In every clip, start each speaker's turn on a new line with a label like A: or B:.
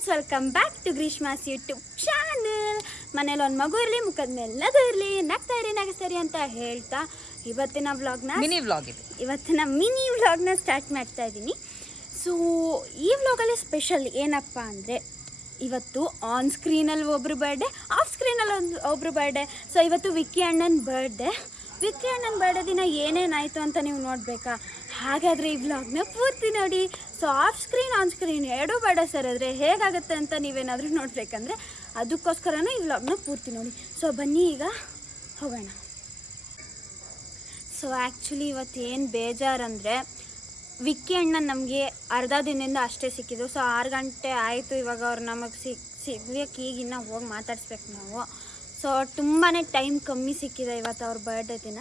A: Friends welcome back to Greeshma's YouTube channel ಮನೇಲಿ ಒಂದು ಮಗು ಇರಲಿ ಮುಖದ ಮೇಲೆ ನಗು ಇರಲಿ ನಗ್ತಾ ಇರಿ ನಗಿಸ್ತಾ ಇರಿ ಅಂತ ಹೇಳ್ತಾ ಇವತ್ತಿನ ವ್ಲಾಗ್ನ
B: ಮಿನಿ ವ್ಲಾಗ್ ಇದು.
A: ಇವತ್ತಿನ ಮಿನಿ ವ್ಲಾಗ್ನ ಸ್ಟಾರ್ಟ್ ಮಾಡ್ತಾ ಇದ್ದೀನಿ ಸೊ ಈ ವ್ಲಾಗಲ್ಲಿ ಸ್ಪೆಷಲ್ ಏನಪ್ಪ ಅಂದರೆ ಇವತ್ತು ಆನ್ ಸ್ಕ್ರೀನಲ್ಲಿ ಒಬ್ರು ಬರ್ಡೇ ಆಫ್ ಸ್ಕ್ರೀನಲ್ಲಿ ಒಂದು ಒಬ್ರು ಬರ್ಡೇ ಸೊ ಇವತ್ತು ವಿಕ್ಕಿ ಅಣ್ಣನ ಬರ್ಡೇ ವಿಕ್ಕಿ ಅಣ್ಣನ ಬರ್ಡೇ ದಿನ ಏನೇನಾಯಿತು ಅಂತ ನೀವು ನೋಡಬೇಕಾ? ಹಾಗಾದರೆ ಈ ವ್ಲಾಗ್ನ ಪೂರ್ತಿ ನೋಡಿ. So off screen on screen ಎರಡೂ ಬರ್ಡೇ ಆದರೆ ಹೇಗಾಗುತ್ತೆ ಅಂತ ನೀವೇನಾದರೂ ನೋಡಬೇಕಂದ್ರೆ ಅದಕ್ಕೋಸ್ಕರನೂ ಈ ವ್ಲಾಗ್ನ ಪೂರ್ತಿ ನೋಡಿ. ಸೊ ಬನ್ನಿ ಈಗ ಹೋಗೋಣ. ಸೊ ಆ್ಯಕ್ಚುಲಿ ಇವತ್ತು ಏನು ಬೇಜಾರಂದರೆ ವಿಕ್ಕಿ ಅಣ್ಣ ನಮಗೆ ಅರ್ಧ ದಿನದಿಂದ ಅಷ್ಟೇ ಸಿಕ್ಕಿದ್ದು. ಸೊ ಆರು ಗಂಟೆ ಆಯಿತು ಇವಾಗ ಅವ್ರು ನಮಗೆ ಸಿಕ್, ಸಿಗ್ಲಿಕ್ಕೆ ಈಗಿನ್ನ ಹೋಗಿ ಮಾತಾಡಿಸ್ಬೇಕು ನಾವು. ಸೊ ತುಂಬಾ ಟೈಮ್ ಕಮ್ಮಿ ಸಿಕ್ಕಿದೆ ಇವತ್ತು ಅವ್ರ ಬರ್ಡೇ ದಿನ.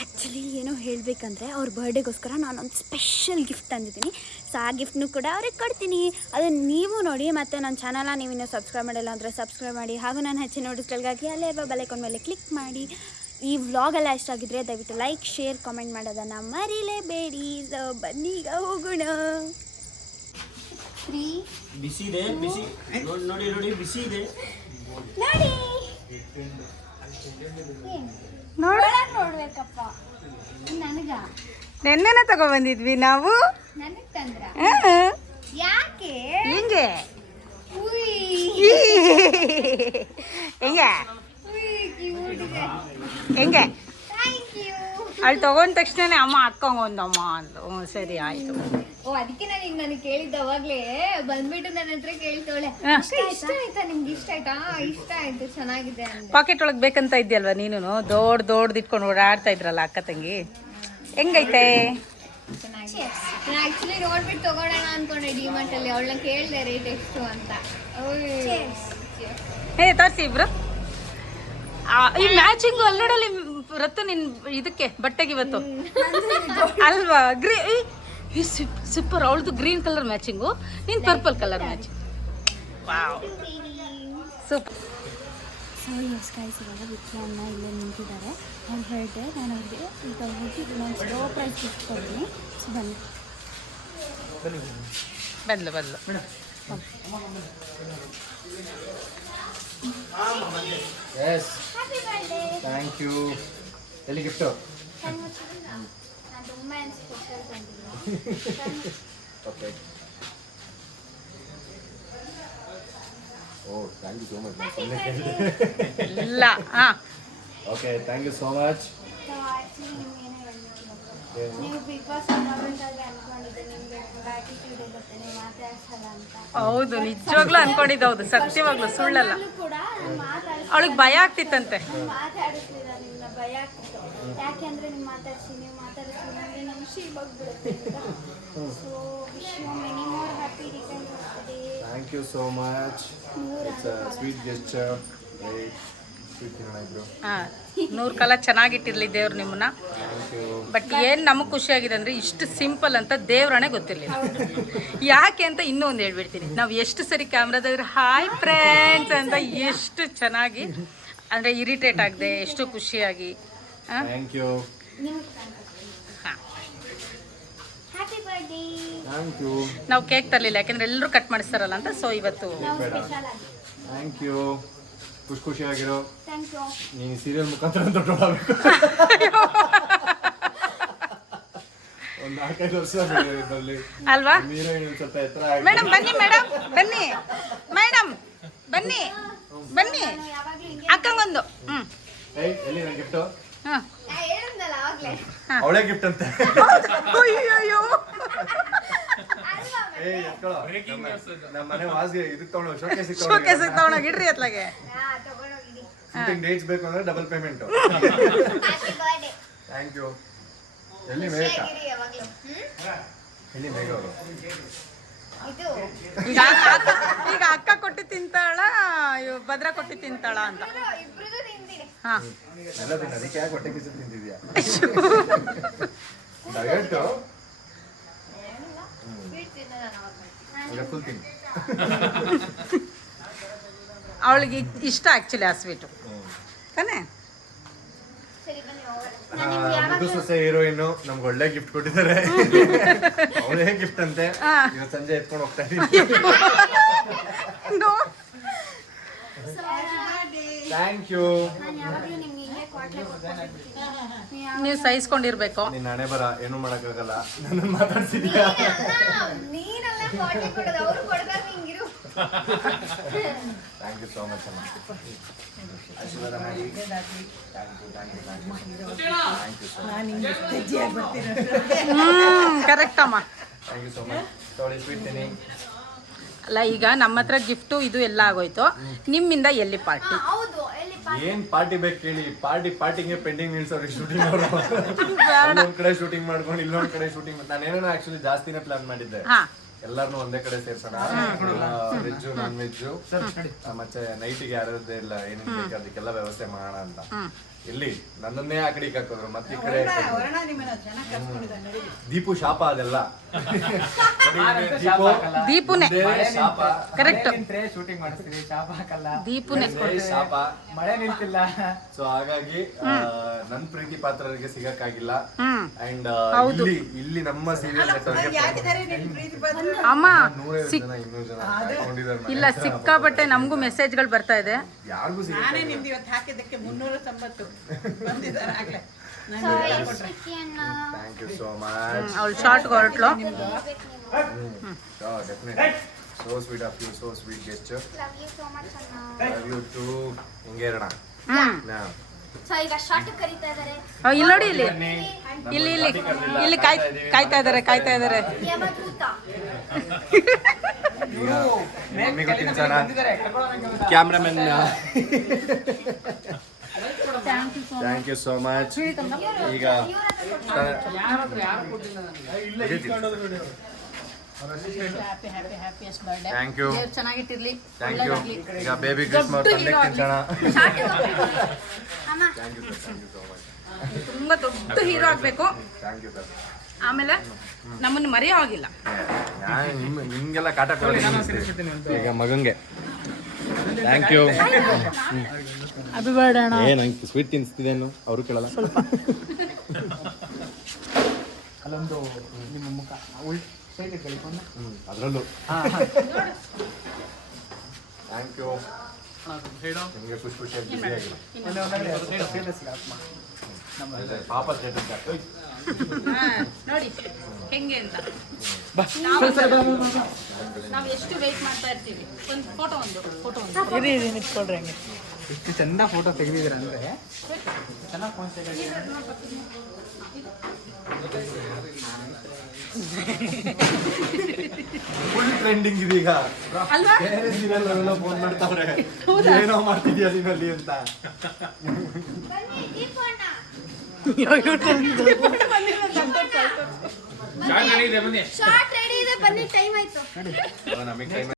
A: ಆ್ಯಕ್ಚುಲಿ ಏನೋ ಹೇಳಬೇಕಂದ್ರೆ ಅವ್ರ ಬರ್ಡೇಗೋಸ್ಕರ ನಾನೊಂದು ಸ್ಪೆಷಲ್ ಗಿಫ್ಟ್ ತಂದಿದ್ದೀನಿ. ಸೊ ಆ ಗಿಫ್ಟ್ನು ಕೂಡ ಅವ್ರಿಗೆ ಕೊಡ್ತೀನಿ. ಅದನ್ನು ನೀವು ನೋಡಿ ಮತ್ತು ನನ್ನ ಚಾನಲ ನೀವು ಇನ್ನೂ ಸಬ್ಸ್ಕ್ರೈಬ್ ಮಾಡಿಲ್ಲ ಅಂದರೆ ಸಬ್ಸ್ಕ್ರೈಬ್ ಮಾಡಿ. ಹಾಗೂ ನಾನು ಹೆಚ್ಚಿನ ನೋಟಿಸ್ಗಳಿಗಾಗಿ ಅಲ್ಲೇ ಇರೋ ಬೆಲೈಕಾನ್ ಮೇಲೆ ಕ್ಲಿಕ್ ಮಾಡಿ. ಈ ವ್ಲಾಗೆಲ್ಲ ಇಷ್ಟ ಆಗಿದ್ರೆ ದಯವಿಟ್ಟು ಲೈಕ್ ಶೇರ್ ಕಾಮೆಂಟ್ ಮಾಡೋದನ್ನು ಮರಿಲೇಬೇಡಿ. ಸೊ ಬನ್ನಿ ಈಗ ಹೋಗೋಣ.
C: ಬಿಸಿ ಇದೆ ಬಿಸಿ ನೋಡಿ ನೋಡಿ ಬಿಸಿ ಇದೆ.
A: ನೋಡಿ. ನೋಡ್ಬೇಕಪ್ಪ. ನನಗ?
B: ಬಂದಿದ್ವಿ ತಗೊಬಂದಿದ್ವಿ ನಾವು.
A: ಯಾಕೆ?
B: ಹಿಂಗೆ. ಹೆಂಗೆ? ಹೆಂಗೆ ಅಲ್ಲಿ ತಗೊಂಡ ತಕ್ಷಣನೇ ಅಮ್ಮ ಅಕ್ಕಂಗೊಂದಮ್ಮ ಅಂದ್ಲು ಹ್ಞೂ ಸರಿ ಆಯ್ತು.
A: ಓ ಅದಕ್ಕೆ ನಾನು ಈಗ ನನಗೆ ಕೇಳಿದ್ದ ಅವಾಗ್ಲೇ ಬಂದ್ಬಿಟ್ಟು ನನ್ನ ಹತ್ರ ಕೇಳ್ತವಳೆ
B: ಹಾ.
A: ಇಷ್ಟ ಆಯ್ತಾ? ನಿಮ್ಗೆ ಇಷ್ಟ ಆಯ್ತಾ? ಇಷ್ಟ ಆಯ್ತು ಚೆನ್ನಾಗಿದೆ
B: ಪಾಕೆಟ್ ಒಳಗೆ ಬೇಕಂತ ಇದ್ಯಲ್ವಾ ನೀನು ದೊಡ್ಡ ದೊಡ್ಡದು ಇಟ್ಕೊಂಡು ಓಡಾಡ್ತಾ ಇದ್ರಲ್ಲ ಅಕ್ಕ ತಂಗಿ. ಹೆಂಗೈತೆ?
A: ಚೆನ್ನಾಗಿದೆ. ನಾನು ಆಕ್ಚುಲಿ ನೋಡ್ಬಿಟ್ಟು ತಗೊಳ್ಳೋಣ ಅನ್ಕೊಂಡೆ ಡಿಮಾರ್ಟ್ ಅಲ್ಲಿ. ಅವಳನ್ನ ಕೇಳಿದೆ ರೇಟ್ ಎಷ್ಟು ಅಂತ.
B: ಹೇ ತೋರಿಸಿ ಇಬ್ರು. ಆ, ಈ ಮ್ಯಾಚಿಂಗ್ ಅಲ್ಲೋಡಲ್ಲಿ ರತ್ತು ನಿನ್ ಇದಕ್ಕೆ ಬಟ್ಟೆಗೆ ಇವತ್ತು. ಅಲ್ವಾ? ಗ್ರೀ ಈ ಸೂಪರ್ ಅವಳದು ಗ್ರೀನ್ ಕಲರ್ ಮ್ಯಾಚಿಂಗು ನಿನ್ purple colour matching wow super
A: so yes ಇವಾಗ ಇಲ್ಲೇ ನಿಂತಿದ್ದಾರೆ. ಅವ್ರು ಹೇಳಿದೆ ನಾನು ಅವ್ರಿಗೆ ಈಗ ಹೋಗಿ ನಾನು ಸ್ಲೋ ಪ್ರೈಸ್ ಇಟ್ಕೊಡ್ತೀನಿ ಸೊ ಬನ್ನಿ.
B: ಬದಲು ಬದಲು.
C: ಎಸ್ ಥ್ಯಾಂಕ್ ಯು ಎಲ್ಲಿ gift okay oh thank you so much
B: ಇಲ್ಲ ಹಾ
C: okay thank you so much
B: ಹೌದು ನಿಜವಾಗ್ಲೂ ಅನ್ಕೊಂಡಿದ್ದು ಹೌದು ಸತ್ಯವಾಗ್ಲು ಸುಳ್ಳಲ್ಲ. ಅವಳಿಗೆ ಭಯ ಆಗ್ತಿತ್ತಂತೆ.
A: ಆಗ್ತಿತ್ತು ಯಾಕೆಂದ್ರೆ ನೀವು ಮಾತಾಡ್ಸಿ ನೀವು ಮಾತಾಡಿಸಿ ನನಗೆ ನಮ್ಮ ಶೀ ಬಂದ್ಬಿಡುತ್ತೆ so wish you many more happy return
C: thank you so much sweet
B: gesture ನೂರು ಕಾಲ ಚೆನ್ನಾಗಿಟ್ಟಿರ್ಲಿ ದೇವ್ರು ನಿಮ್ಮನ್ನ.
C: ಥ್ಯಾಂಕ್ ಯು
B: ಬಟ್ ಏನು ನಮಗೆ ಖುಷಿಯಾಗಿದೆ ಅಂದರೆ ಇಷ್ಟು ಸಿಂಪಲ್ ಅಂತ ದೇವ್ರಣೆ ಗೊತ್ತಿರಲಿಲ್ಲ. ಯಾಕೆ ಅಂತ ಇನ್ನೂ ಒಂದು ಹೇಳ್ಬಿಡ್ತೀನಿ. ನಾವು ಎಷ್ಟು ಸರಿ ಕ್ಯಾಮ್ರಾದಾದ್ರೆ ಹಾಯ್ ಫ್ರೆಂಡ್ಸ್ ಅಂತ ಎಷ್ಟು ಚೆನ್ನಾಗಿ ಅಂದರೆ ಇರಿಟೇಟ್ ಆಗದೆ ಎಷ್ಟು ಖುಷಿಯಾಗಿ.
C: Thank you
A: happy birthday
C: thank you
B: ನಾವು ಕೇಕ್ ತರಲಿಲ್ಲ ಯಾಕೆಂದ್ರೆ ಎಲ್ಲರೂ ಕಟ್ ಮಾಡಿಸ್ತಾರಲ್ಲ ಅಂತ ಸೊ ಇವತ್ತು
C: ಥ್ಯಾಂಕ್ ಯು ಖುಷಿ ಖುಷಿಯಾಗಿರೋ.
A: ಥ್ಯಾಂಕ್ ಯು
C: ನೀನು ಸೀರಿಯಲ್ ಮುಖಾಂತರ ದೊಡ್ಡೋಡಬೇಕು ಒಂದು ನಾಲ್ಕೈದು ವರ್ಷ ಬರಲಿ
B: ಅಲ್ವಾ?
C: ಒಂದ್ ಸ್ವಲ್ಪ ಎತ್ತರ ಆಗಿ
B: ಮೇಡಮ್ ಬನ್ನಿ ಮೇಡಮ್ ಬನ್ನಿ. ಮೇಡಮ್ ಬನ್ನಿ ಬನ್ನಿ.
A: ಯಾವಾಗಲೂ ಹಿಂಗೆ
B: ಅಕ್ಕಂಗೊಂದು. ಹ್ಞೂ
C: ಎಲ್ಲಿ ನನ್ನ ಗಿಫ್ಟು ಅವಳೇ ಗಿಫ್ಟ್ ಅಂತ.
B: ಅಯ್ಯೋ
C: ನಮ್ಮ ಮನೆ ವಾಸ್ಗೆ ಇದಕ್ಕೆ ತಗೊಂಡು ಶೋಕೇಸ್
B: ಶೋಕೇಸ್ ತಗೊಂಡೋಗಿ ಇಡ್ರಿ ಅತ್ಲಾಗೆ.
C: ಶೂಟಿಂಗ್ ಡೇಟ್ಸ್ ಬೇಕು ಅಂದ್ರೆ ಡಬಲ್ ಪೇಮೆಂಟ್ ಥ್ಯಾಂಕ್ ಯು ಎಲ್ಲಿ ಮೇಘ? ಎಲ್ಲಿ ಮೇಘ ಅವರು
B: ಈಗ ಅಕ್ಕ ಈಗ ಅಕ್ಕ ಕೊಟ್ಟು ತಿಂತಾಳ ಭದ್ರ ಕೊಟ್ಟು ತಿಂತಾಳ ಅಂತ.
C: ಅದಕ್ಕೆ ಯಾಕೆ ಹೊಟ್ಟೆ ತಿಂತಿದ್ಯಾ ಡಯಟ್
B: ಅವಳಿಗೆ ಇಷ್ಟ ಆಕ್ಚುಲಿ ಆ ಸ್ವೀಟು ತಾನೇ?
A: ಸರಿ ಬನ್ನಿ ಹೋಗೋಣ.
C: ಮುದ್ದು ಸೊಸೆ ಹೀರೋಯಿನ್ ನಮ್ಗೆ ಒಳ್ಳೆ ಗಿಫ್ಟ್ ಕೊಟ್ಟಿದ್ದಾರೆ. ಅವಳೇ ಗಿಫ್ಟ್ ಅಂತೆ. ಇವತ್ತು ಸಂಜೆ ಎತ್ಕೊಂಡು ಹೋಗ್ತಾ
B: ಇದ್ದೀನಿ.
C: ಥ್ಯಾಂಕ್ ಯು
A: ನಾನು
B: ನೀವು ಸಹಿಸ್ಕೊಂಡಿರ್ಬೇಕು.
C: ನಿನ್ನ ಹಣೆ ಬರ ಏನು ಮಾಡೋಕ್ಕಾಗಲ್ಲ. ನನ್ನ ಮಾತಾಡ್ಸಿದ್ಯಾ ಥ್ಯಾಂಕ್ ಯು ಸೋ ಮಚ್ ಅಮ್ಮ ಆಶೀರ್ವಾದ ಮಾಡಿ thank you you
B: hmm correct ಅಮ್ಮ.
C: ಥ್ಯಾಂಕ್ ಯು ಸೋ ಮಚ್
B: ಅಲ್ಲ ಈಗ ನಮ್ಮ ಹತ್ರ ಗಿಫ್ಟು ಇದು ಎಲ್ಲ ಆಗೋಯ್ತು. ನಿಮ್ಮಿಂದ ಎಲ್ಲಿ ಪಾರ್ಟಿ
A: ಹೌದು ಎಲ್ಲಿ
C: ಏನ್ ಪಾರ್ಟಿ ಬೇಕು ಕೇಳಿ. ಪಾರ್ಟಿ ಪಾರ್ಟಿಗೆ ಪೆಂಡಿಂಗ್ ನಿಲ್ಸೋರಿ ಶೂಟಿಂಗ್ ಅವರು. ಒಂದ್ ಕಡೆ ಶೂಟಿಂಗ್ ಮಾಡ್ಕೊಂಡು ಇಲ್ಲೊಂದ್ ಕಡೆ ಶೂಟಿಂಗ್ ನಾನೇನೋ ಆಕ್ಚುಲಿ ಜಾಸ್ತಿನೇ ಪ್ಲಾನ್ ಮಾಡಿದ್ದೆ.
B: ಹಾ.
C: ಎಲ್ಲಾರ್ನು ಒಂದೇ ಕಡೆ ಸೇರ್ಸೋಣ. ವೆಜ್ ನಾನ್ ವೆಜ್ ಮತ್ತೆ ನೈಟಿಗೆ ಯಾರದೇ ಇಲ್ಲ ಏನೇನ್ ಬೇಕು ಅದಕ್ಕೆಲ್ಲ ವ್ಯವಸ್ಥೆ ಮಾಡೋಣ ಅಂತ. ಎಲ್ಲಿ ನನ್ನನ್ನೇ ಆ ಕಡೆಗೆ ಹಾಕಿದ್ರು ಮತ್ತೆ ಈ ಕಡೆ. ದೀಪು ಶಾಪ ಅದೆಲ್ಲ.
B: ದೀಪುನೇ.
C: ಶಾಪ.
B: ಕರೆಕ್ಟ್.
D: ಶೂಟಿಂಗ್ ಮಾಡಿಸ್ತೀವಿ ಶಾಪ ಹಾಕಲ್ಲ.
B: ದೀಪುನೇ.
C: ಶಾಪ.
D: ಮಳೆ ನಿಲ್ತಿಲ್ಲ
C: ಸೊ ಹಾಗಾಗಿ ಆ, ನನ್ ಪ್ರೀತಿ ಪಾತ್ರರಿಗೆ ಸಿಗಕ್ಕಾಗಿಲ್ಲ. ಅಂಡ್ ಇಲ್ಲಿ ಇಲ್ಲಿ ನಮ್ಮ ಸೀರಿಯಲ್
B: ಅಮ್ಮ ಇಲ್ಲ ಸಿಕ್ಕಾಪಟ್ಟೆ ನಮಗೂ ಮೆಸೇಜ್ಗಳು ಬರ್ತಾ ಇದೆ.
C: ಯಾರಿಗೂ
E: ನಾನೇ ನಿಮ್ದು ಇವತ್ತು ಹಾಕಿದ್ದಕ್ಕೆ ಮುನ್ನೂರ ತೊಂಬತ್ತು.
C: ಥ್ಯಾಂಕ್ ಯು ಸೋ ಮಚ್
B: ಅವಳು ಹೊರಟ್ಲು.
C: So sweet of you so sweet gesture
A: love you so much ಅಣ್ಣ.
C: ಲವ್ ಯು ಟು ಹಿಂಗೆ ಇರೋಣ.
B: ಇಲ್ಲಿ ನೋಡಿ ಇಲ್ಲಿ. ಇಲ್ಲಿ ಇಲ್ಲಿ. ಇಲ್ಲಿ ಕಾಯ್ ಕಾಯ್ತಾ ಇದಾರೆ ಕಾಯ್ತಾ ಇದಾರೆ
C: cameraman thank you so much ಈಗ ಥ್ಯಾಂಕ್ ಯು
B: ಚೆನ್ನಾಗಿಟ್ಟಿರ್ಲಿ.
C: ಥ್ಯಾಂಕ್ ಯು ಈಗ ಬೇಬಿ ತಂದೆ ತಿನ್ಸೋಣ
A: ಅಮ್ಮ.
C: Thank you sir thank you so much
B: ತುಂಬಾ ದೊಡ್ಡ ಹೀರೋ ಆಗ್ಬೇಕು.
C: ಥ್ಯಾಂಕ್ ಯು ಸರ್
B: ಆಮೇಲೆ ನಮ್ಮನ್ನು ಮರೆಯೋ ಆಗಿಲ್ಲ
C: ನಿಮ್ಗೆಲ್ಲ ಕಾಟ ಕೊಡೋದು ಈಗ ಮಗಂಗೆ. ಥ್ಯಾಂಕ್ ಯು
B: ಅಭಿ ಬರ್ಡೇ
C: ಏ ಹಂಗೆ ಸ್ವೀಟ್ ತಿನ್ಸ್ತಿದ್ದೇನು ಅವರು ಕೇಳಲ್ಲ. ಸ್ವಲ್ಪ.
D: ಅಲ್ಲೊಂದು ನಿಮ್ಮ ಮುಖ. ಸೈಡ್ ಇಟ್ಕೊಳ್ಳಿ
C: ಅದರಲ್ಲೂ. ಥ್ಯಾಂಕ್ ಯು ನಿಮಗೆ ಖುಷಿ ಖುಷಿಯಾಗಿ ಪಾಪ
B: ನೋಡಿ ಹೆಂಗೆ ಅಂತ. ನಾವು ಎಷ್ಟು ವೇಟ್ ಮಾಡ್ತಾ ಇರ್ತೀವಿ? ಒಂದು ಫೋಟೋ ಒಂದು ಫೋಟೋ ಒಂದು.
D: ಇರಿ ಇರಿ ನಿಂತ್ಕೊಳ್ರಿ ಹಂಗೆ. ಎಷ್ಟು ಚಂದ ಫೋಟೋ ತೆಗೆದಿದ್ದೀರ ಅಂದ್ರೆ? ಚೆನ್ನಾಗಿ ಫೋನ್
C: ಫುಲ್ ಟ್ರೆಂಡಿಂಗ್ ಇದೀಗ.
B: ಅಲ್ವಾ?
C: ಬೇರೆ ಫೋನ್ ಮಾಡ್ತಾವ್ರೆ. ಏನೋ ಮಾಡ್ತಿದ್ಯಾ ನೀನಲ್ಲಿ ಅಂತ.
A: ಬನ್ನಿ ಇದೆ ಬನ್ನಿ. ಶಾರ್ಟ್ ರೆಡಿ ಇದೆ ಬನ್ನಿ ಟೈಮ್ ಆಯ್ತು.
C: ನಮಗೆ ಟೈಮ್